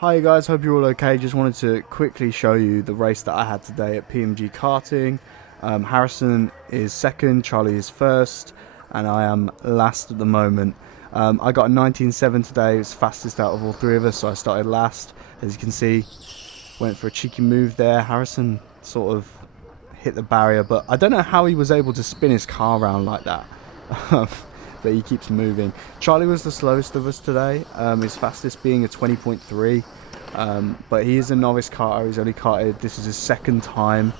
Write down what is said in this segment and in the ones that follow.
Hi you guys, hope you're all okay. Just wanted to quickly show you the race that I had today at PMG Karting. Harrison is second, Charlie is first, and I am last at the moment. I got a 19.7 today, it was fastest out of all three of us, so I started last. As you can see, went for a cheeky move there. Harrison sort of hit the barrier, but I don't know how he was able to spin his car around like that. But he keeps moving. Charlie was the slowest of us today, his fastest being a 20.3, but he is a novice karter. He's only karted, this is his second time,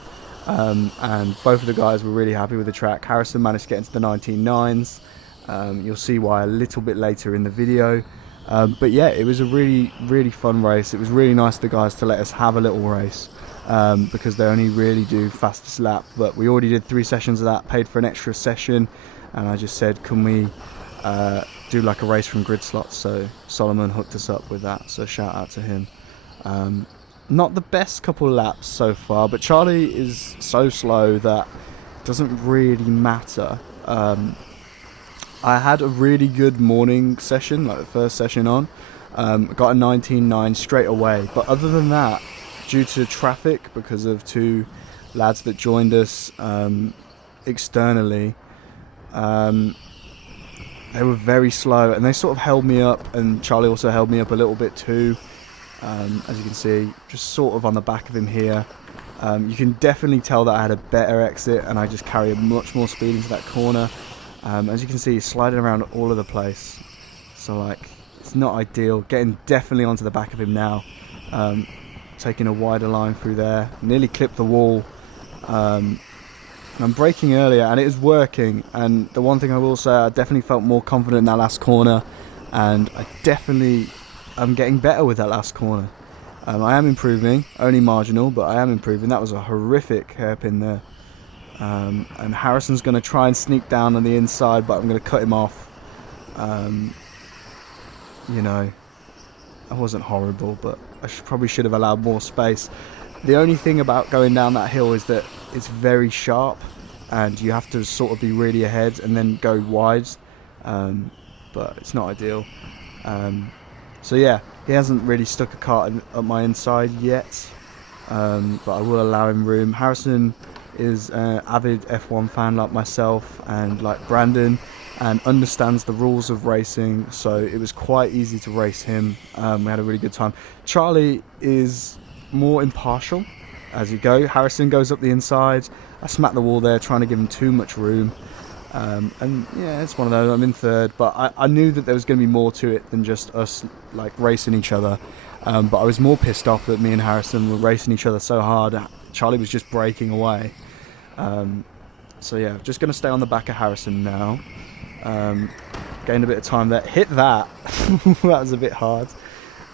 and both of the guys were really happy with the track. Harrison managed to get into the 19.9s. You'll see why a little bit later in the video. But yeah, it was a really fun race. It was really nice of the guys to let us have a little race, because they only really do fastest lap, but we already did 3 sessions of that, paid for an extra session, and I just said, can we do like a race from grid slots? So Solomon hooked us up with that, so shout out to him. Not the best couple of laps so far, but Charlie is so slow that it doesn't really matter. I had a really good morning session, like the first session on. Got a 19.9 straight away, but other than that, due to traffic, because of 2 lads that joined us externally, they were very slow, and they sort of held me up, and Charlie also held me up a little bit too. As you can see, just sort of on the back of him here. You can definitely tell that I had a better exit, and I just carry much more speed into that corner. As you can see, he's sliding around all over the place, so like, it's not ideal. Getting definitely onto the back of him now, taking a wider line through there, nearly clipped the wall. I'm braking earlier and it is working, and the one thing I will say, I definitely felt more confident in that last corner, and I definitely am getting better with that last corner. I am improving, only marginal, but I am improving. That was a horrific hairpin there. And Harrison's going to try and sneak down on the inside, but I'm going to cut him off. You know, that wasn't horrible, but I probably should have allowed more space. The only thing about going down that hill is that it's very sharp, and you have to sort of be really ahead and then go wide, but it's not ideal. So yeah, he hasn't really stuck a cart up my inside yet, but I will allow him room. Harrison is an avid F1 fan like myself and like Brandon, and understands the rules of racing, so it was quite easy to race him. We had a really good time. Charlie is more impartial as you go. Harrison goes up the inside. I smacked the wall there, trying to give him too much room. And yeah, it's one of those. I'm in third, but I knew that there was going to be more to it than just us like racing each other. But I was more pissed off that me and Harrison were racing each other so hard. Charlie was just breaking away. So yeah, just going to stay on the back of Harrison now. Gained a bit of time there. Hit that. That was a bit hard.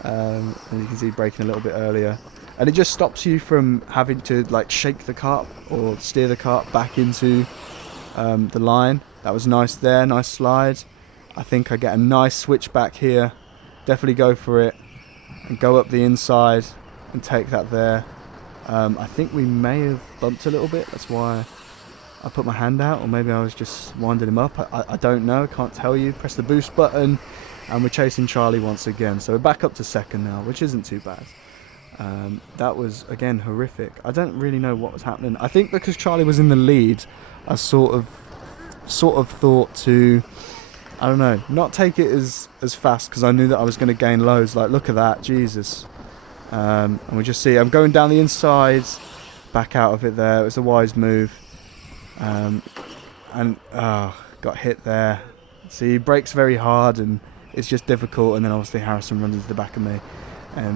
And you can see braking a little bit earlier. And it just stops you from having to like shake the cart or steer the cart back into the line. That was nice there, nice slide. I think I get a nice switch back here. Definitely go for it and go up the inside and take that there. I think we may have bumped a little bit, that's why I put my hand out, or maybe I was just winding him up. I don't know, I can't tell you. Press the boost button and we're chasing Charlie once again. So we're back up to second now, which isn't too bad. That was again horrific. I don't really know what was happening. I think because Charlie was in the lead, I sort of thought to, I don't know, not take it as fast, because I knew that I was going to gain loads. Like, look at that, Jesus. And we just see I'm going down the inside, back out of it there. It was a wise move. And got hit there. See, he brakes very hard and it's just difficult, and then obviously Harrison runs into the back of me.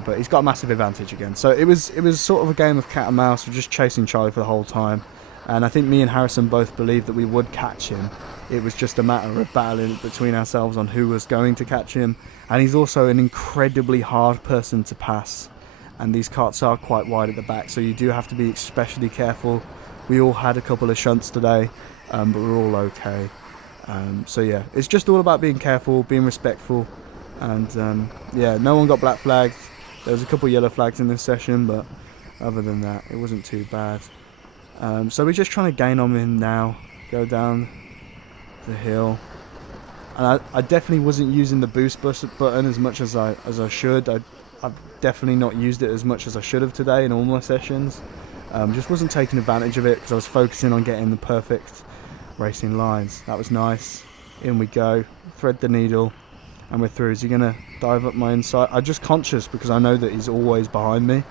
But he's got a massive advantage again. So it was sort of a game of cat and mouse. We're just chasing Charlie for the whole time. And I think me and Harrison both believed that we would catch him. It was just a matter of battling between ourselves on who was going to catch him. And he's also an incredibly hard person to pass. And these carts are quite wide at the back, so you do have to be especially careful. We all had a couple of shunts today, but we're all okay. So yeah, it's just all about being careful, being respectful. And yeah, no one got black flagged. There was a couple of yellow flags in this session, but other than that, it wasn't too bad. So we're just trying to gain on him now, go down the hill. And I definitely wasn't using the boost button as much as I should. I I've definitely not used it as much as I should have today in all my sessions. Just wasn't taking advantage of it because I was focusing on getting the perfect racing lines. That was nice. In we go, thread the needle, and we're through. Is he going to dive up my inside? I'm just conscious because I know that he's always behind me,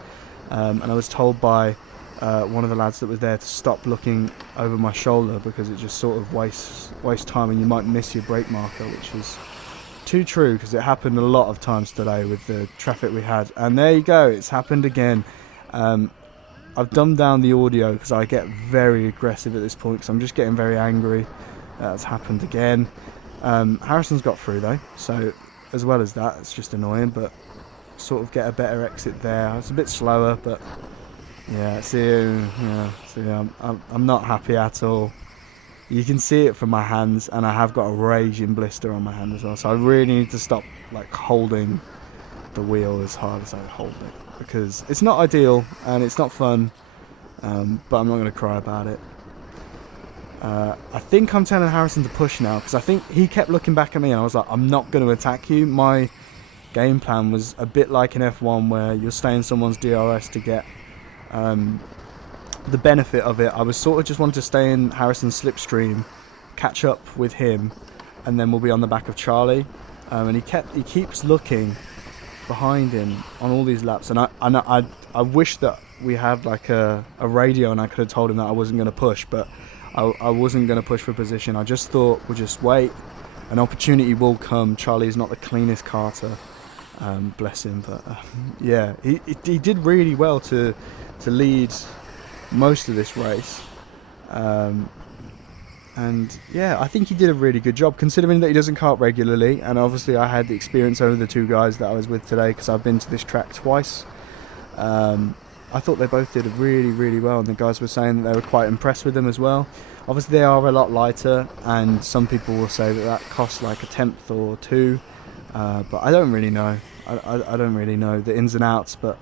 and I was told by one of the lads that was there to stop looking over my shoulder because it just sort of wastes time and you might miss your brake marker, which is too true because it happened a lot of times today with the traffic we had. And there you go, it's happened again. I've dumbed down the audio because I get very aggressive at this point because I'm just getting very angry. That's happened again. Harrison's got through though, so as well as that, it's just annoying, but sort of get a better exit there. It's a bit slower, but yeah, I'm not happy at all. You can see it from my hands, and I have got a raging blister on my hand as well, so I really need to stop like holding the wheel as hard as I hold it, because it's not ideal and it's not fun, but I'm not going to cry about it. I think I'm telling Harrison to push now, because I think he kept looking back at me and I was like, I'm not going to attack you. My game plan was a bit like in F1 where you'll stay in someone's DRS to get the benefit of it. I was sort of just wanted to stay in Harrison's slipstream, catch up with him, and then we'll be on the back of Charlie. And he keeps looking behind him on all these laps, and I wish that we had like a radio and I could have told him that I wasn't going to push, but I wasn't going to push for position. I just thought we'll just wait. An opportunity will come. Charlie is not the cleanest karter, bless him, but yeah, he did really well to lead most of this race, and yeah, I think he did a really good job considering that he doesn't kart regularly, and obviously I had the experience over the two guys that I was with today because I've been to this track twice. I thought they both did really, really well, and the guys were saying that they were quite impressed with them as well. Obviously they are a lot lighter, and some people will say that costs like a tenth or two, but I don't really know. I don't really know the ins and outs, but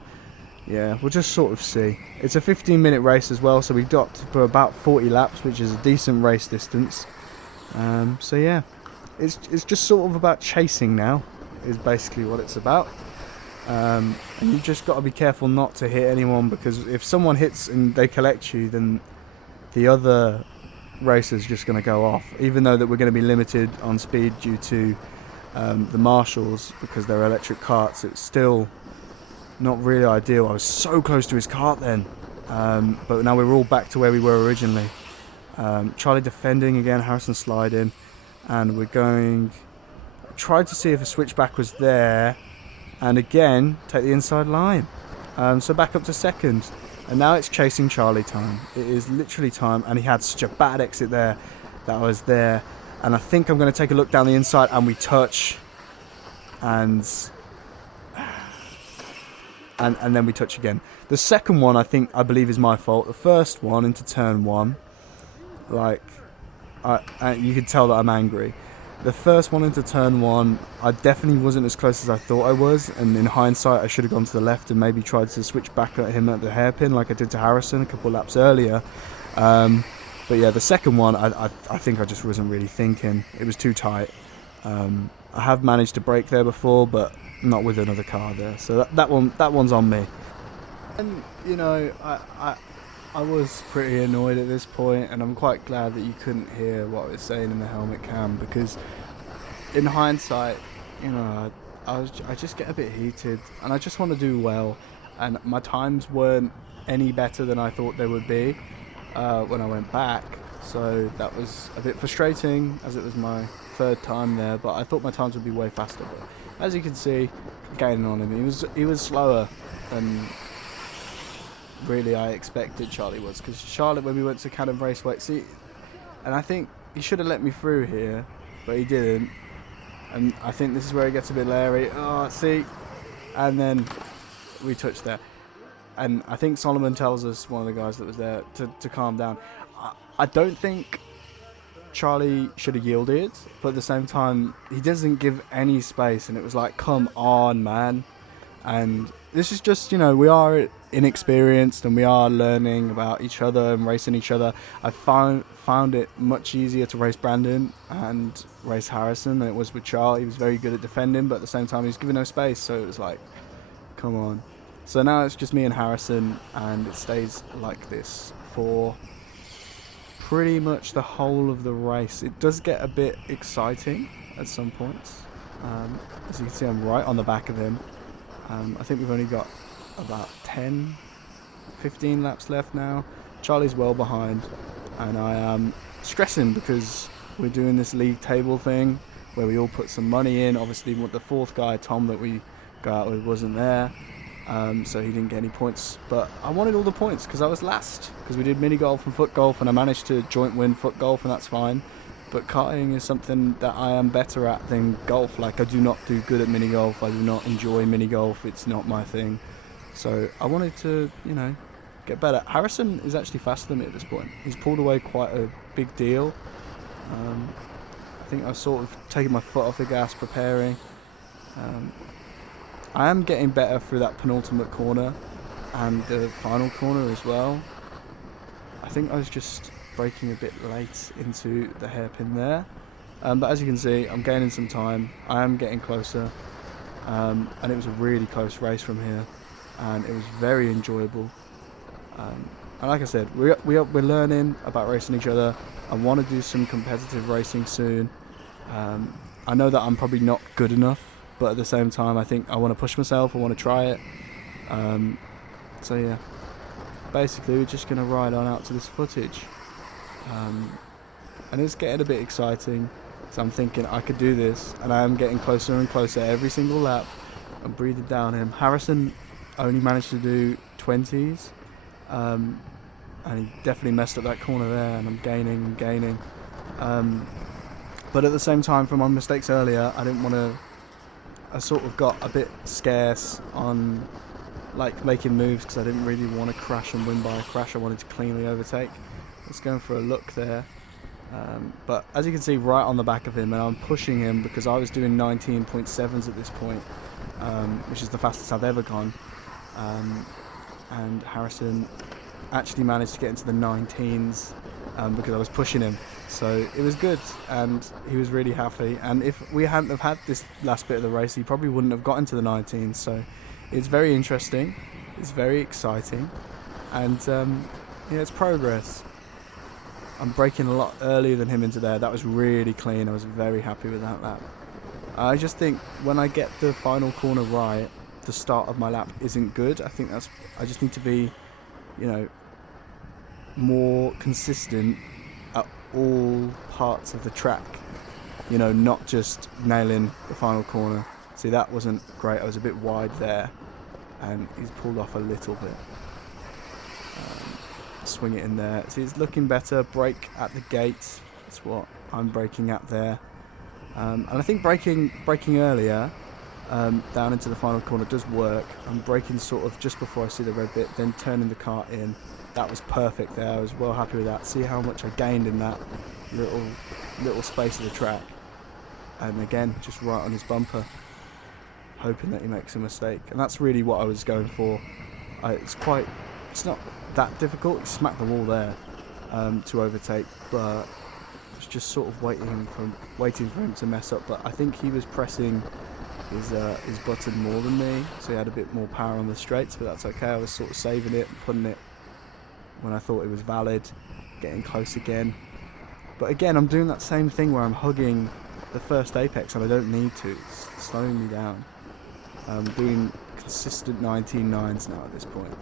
yeah, we'll just sort of see. It's a 15-minute race as well, so we've got for about 40 laps, which is a decent race distance. So yeah, it's just sort of about chasing now, is basically what it's about. And you just got to be careful not to hit anyone, because if someone hits and they collect you, then the other racer's just going to go off. Even though that we're going to be limited on speed due to the marshals because they're electric karts, it's still not really ideal. I was so close to his kart then, but now we're all back to where we were originally. Charlie defending again, Harrison sliding, and we're going. Tried to see if a switchback was there, and again take the inside line. So back up to second, and now it's chasing Charlie time. It is literally time, and he had such a bad exit there that I was there, and I think I'm going to take a look down the inside, and we touch, and then we touch again. The second one I believe is my fault. The first one into turn one, like you could tell that I'm angry. The first one into turn one, I definitely wasn't as close as I thought I was, and in hindsight I should have gone to the left and maybe tried to switch back at him at the hairpin like I did to Harrison a couple of laps earlier. But yeah, the second one I think I just wasn't really thinking. It was too tight. I have managed to brake there before, but not with another car there, so that one's on me. And you know, I was pretty annoyed at this point, and I'm quite glad that you couldn't hear what I was saying in the helmet cam, because in hindsight, you know, I just get a bit heated and I just want to do well, and my times weren't any better than I thought they would be when I went back, so that was a bit frustrating as it was my third time there, but I thought my times would be way faster. But as you can see, gaining on him, he was slower than really I expected Charlie was, because Charlotte, when we went to Cannon Raceway, and I think he should have let me through here, but he didn't, and I think this is where it gets a bit leery. And then we touched there, and I think Solomon tells us, one of the guys that was there, to calm down. I don't think Charlie should have yielded, but at the same time he doesn't give any space, and it was like, come on man. And this is just, you know, we are inexperienced and we are learning about each other and racing each other. I found it much easier to race Brandon and race Harrison than it was with Charlie. He was very good at defending, but at the same time he was giving no space, so it was like, Come on. So now it's just me and Harrison, and it stays like this for pretty much the whole of the race. It does get a bit exciting at some points. As you can see, I'm right on the back of him. I think we've only got about 10, 15 laps left now. Charlie's well behind, and I am stressing because we're doing this league table thing where we all put some money in. Obviously, the fourth guy, Tom, that we go out with wasn't there, so he didn't get any points. But I wanted all the points because I was last, because we did mini golf and foot golf, and I managed to joint win foot golf, and that's fine. But karting is something that I am better at than golf. Like, I do not do good at mini golf. I do not enjoy mini golf. It's not my thing. So I wanted to, get better. Harrison is actually faster than me at this point. He's pulled away quite a big deal. I think I've sort of taken my foot off the gas preparing. I am getting better through that penultimate corner and the final corner as well. I think I was just braking a bit late into the hairpin there. But as you can see, I'm gaining some time. I am getting closer. And it was a really close race from here. And it was very enjoyable. And like I said, we're learning about racing each other. I want to do some competitive racing soon. I know that I'm probably not good enough, but at the same time, I think I want to push myself. I want to try it. So yeah, basically we're just going to ride on out to this footage. And it's getting a bit exciting. So I'm thinking I could do this, and I am getting closer and closer every single lap. I'm breathing down him. Harrison only managed to do 20s. And he definitely messed up that corner there, and I'm gaining. But at the same time, from my mistakes earlier, I sort of got a bit scarce on making moves, because I didn't really want to crash and win by a crash. I wanted to cleanly overtake. I was going for a look there. But as you can see, right on the back of him, and I'm pushing him because I was doing 19.7s at this point, which is the fastest I've ever gone. And Harrison actually managed to get into the 19s because I was pushing him. So it was good, and he was really happy. And if we hadn't have had this last bit of the race, he probably wouldn't have got into the 19s. So it's very interesting, it's very exciting, and it's progress. I'm braking a lot earlier than him into there. That was really clean. I was very happy with that lap. I just think when I get the final corner right, the start of my lap isn't good. I think I just need to be, more consistent at all parts of the track. Not just nailing the final corner. See, that wasn't great. I was a bit wide there, and he's pulled off a little bit. Swing it in there. See, it's looking better. Brake at the gate. That's what I'm braking at there. And I think braking earlier down into the final corner does work. I'm braking sort of just before I see the red bit, then turning the car in. That was perfect there. I was well happy with that. See how much I gained in that little space of the track. And again, just right on his bumper, hoping that he makes a mistake. And that's really what I was going for. It's not that difficult. He smacked the wall there to overtake, but I was just sort of waiting for him to mess up. But I think he was pressing his button more than me, so he had a bit more power on the straights, but that's okay. I was sort of saving it and putting it when I thought it was valid, getting close again. But again, I'm doing that same thing where I'm hugging the first apex, and I don't need to. It's slowing me down. I'm doing consistent 19.9s now at this point.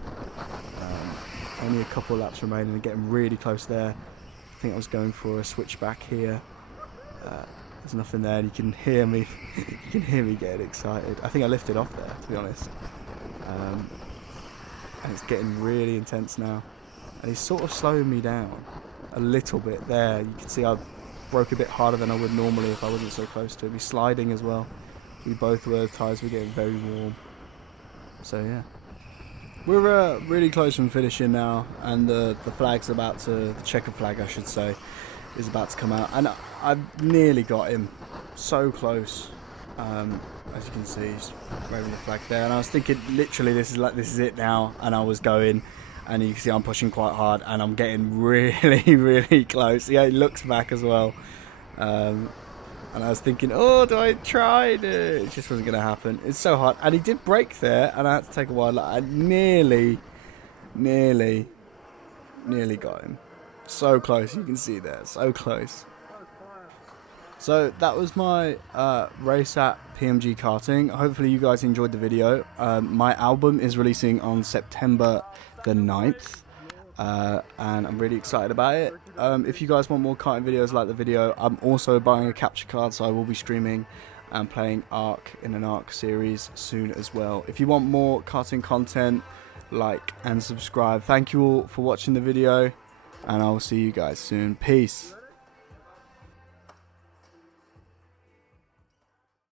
Only a couple of laps remaining and getting really close there. I think I was going for a switchback here. There's nothing there, and you can hear me getting excited. I think I lifted off there, to be honest. And it's getting really intense now. And he's sort of slowing me down a little bit there. You can see I broke a bit harder than I would normally if I wasn't so close to him. He's sliding as well. We both were. The tyres were getting very warm. So yeah. We're really close from finishing now, and the flag's about to, the checker flag I should say, is about to come out. And I've nearly got him. So close. As you can see, he's waving the flag there. And I was thinking, literally, this is it now. And I was going, and you can see I'm pushing quite hard, and I'm getting really, really close. Yeah, he looks back as well. And I was thinking, oh, do I try? No, it just wasn't going to happen. It's so hard. And he did break there, and I had to take a while. I nearly got him. So close, you can see there. So close. So that was my race at PMG Karting. Hopefully you guys enjoyed the video. My album is releasing on September the 9th. And I'm really excited about it. If you guys want more karting videos like the video, I'm also buying a capture card, so I will be streaming and playing Ark in an Ark series soon as well. If you want more karting content, like and subscribe. Thank you all for watching the video, and I will see you guys soon. Peace.